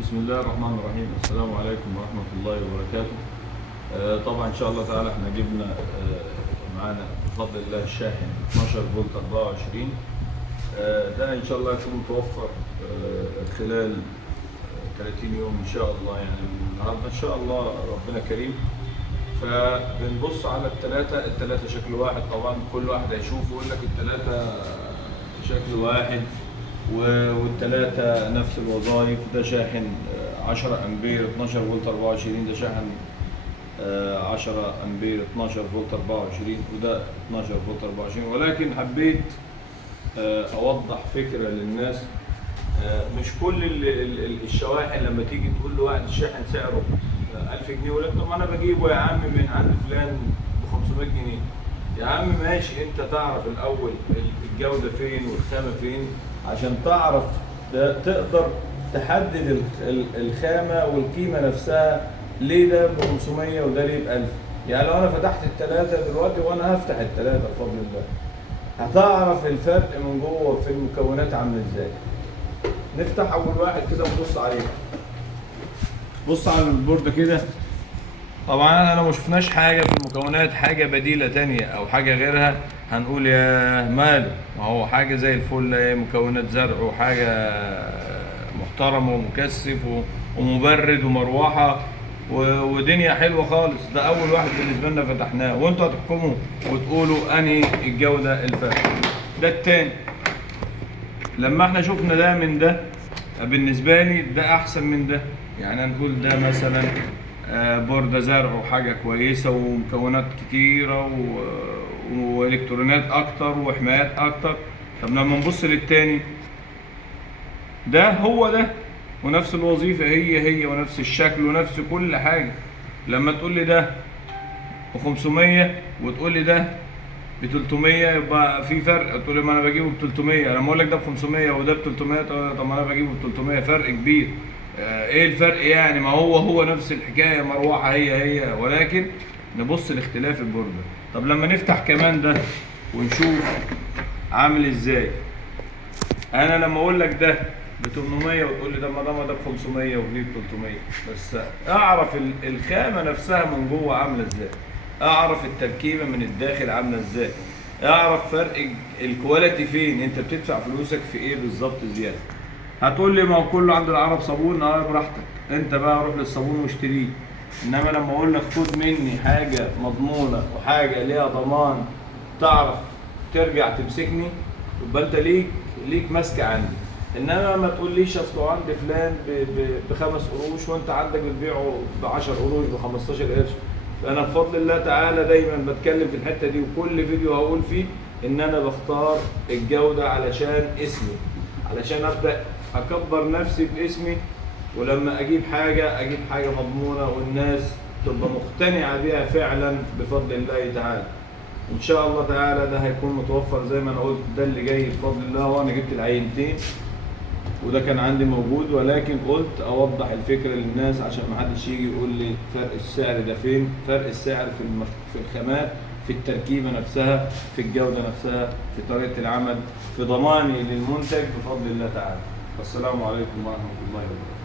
بسم الله الرحمن الرحيم. السلام عليكم ورحمة الله وبركاته. طبعا إن شاء الله تعالى احنا جبنا معانا بفضل الله الشاحن 12 فولت 24. ده إن شاء الله يكون متوفر خلال 30 يوم إن شاء الله، يعني النهارده إن شاء الله ربنا كريم. فبنبص على التلاتة شكل واحد، طبعا كل واحد هيشوف يقول لك التلاتة شكل واحد والتلاتة نفس الوظائف. ده شاحن 10 امبير 12 فولت 24، ده شاحن 10 امبير 12 فولت 24، وده 12 فولت 24. ولكن حبيت اوضح فكرة للناس. مش كل الشواحن لما تيجي تقول له واحد الشاحن سعره 1000 جنيه يقول لك طب انا بجيبه يا عم من عند فلان ب 500 جنيه. يا عم ماشي، انت تعرف الاول الجودة فين والخامة فين عشان تعرف تقدر تحدد الخامة والقيمة نفسها. ليه ده ب 500 وده ليه ب 1000؟ يعني لو انا فتحت التلاتة دلوقتي وانا هفتح التلاتة بفضل الله هتعرف الفرق من جوه في المكونات عامل ازاي. نفتح اول واحد كده ونبص عليه. بص على البوردة كده. طبعا انا لو ما شفناش حاجه في المكونات، حاجه بديله تانية او حاجه غيرها، هنقول يا ماله، ما هو حاجه زي الفل، مكونات زرع وحاجه محترمه ومكثف ومبرد ومروحه ودنيا حلوه خالص. ده اول واحد بالنسبه لنا فتحناه، وانتوا هتحكموا وتقولوا انهي الجوده الفرق. ده التاني. لما احنا شفنا ده من ده، بالنسبه لي ده احسن من ده. يعني هنقول ده مثلا بوردة زرع وحاجة كويسة ومكونات كتيرة والكترونات اكتر وحمايات اكتر. طب لما نبص للتاني، ده هو ده ونفس الوظيفة هي ونفس الشكل ونفس كل حاجة. لما تقول لي ده ب 500 وتقول لي ده ب 300 يبقى في فرق. تقول لي ما انا بجيبه ب 300، لما اقول لك ده ب 500 وده ب 300 طب ما انا بجيبه ب 300، فرق كبير. ايه الفرق يعني؟ ما هو نفس الحكايه، مروحه هي ولكن نبص لاختلاف البورده. طب لما نفتح كمان ده ونشوف عامل ازاي. انا لما اقول لك ده ب 800 وتقول لي ده ما ده ب 500 ودي ب 300، بس اعرف الخامه نفسها من جوه عامله ازاي، اعرف التركيبه من الداخل عامله ازاي، اعرف فرق الكواليتي فين، انت بتدفع فلوسك في ايه بالظبط زياده. هتقول لي ما هو كله عند العرب صابون، براحتك انت بقى روح للصابون واشتريه. انما لما اقول لك خد مني حاجه مضمونه وحاجه ليها ضمان تعرف ترجع تمسكني، يبقى انت ليك ماسكه عندي. انما ما تقوليش اصله عند فلان بخمس قروش وانت عندك بتبيعه ب 10 قروش ب 15 قرش. فانا بفضل الله تعالى دايما بتكلم في الحته دي، وكل فيديو هقول فيه ان انا بختار الجوده علشان اسمي، علشان ابدا اكبر نفسي باسمي. ولما اجيب حاجه مضمونه والناس تبقى مقتنعه بيها فعلا بفضل الله تعالى. ان شاء الله تعالى ده هيكون متوفر زي ما انا قلت. ده اللي جاي بفضل الله، وانا جبت العينتين وده كان عندي موجود، ولكن قلت اوضح الفكره للناس عشان ما حدش يجي يقول لي فرق السعر ده فين. فرق السعر في الخامات، في التركيبه نفسها، في الجوده نفسها، في طريقه العمل، في ضماني للمنتج بفضل الله تعالى. والسلام عليكم ورحمه الله وبركاته.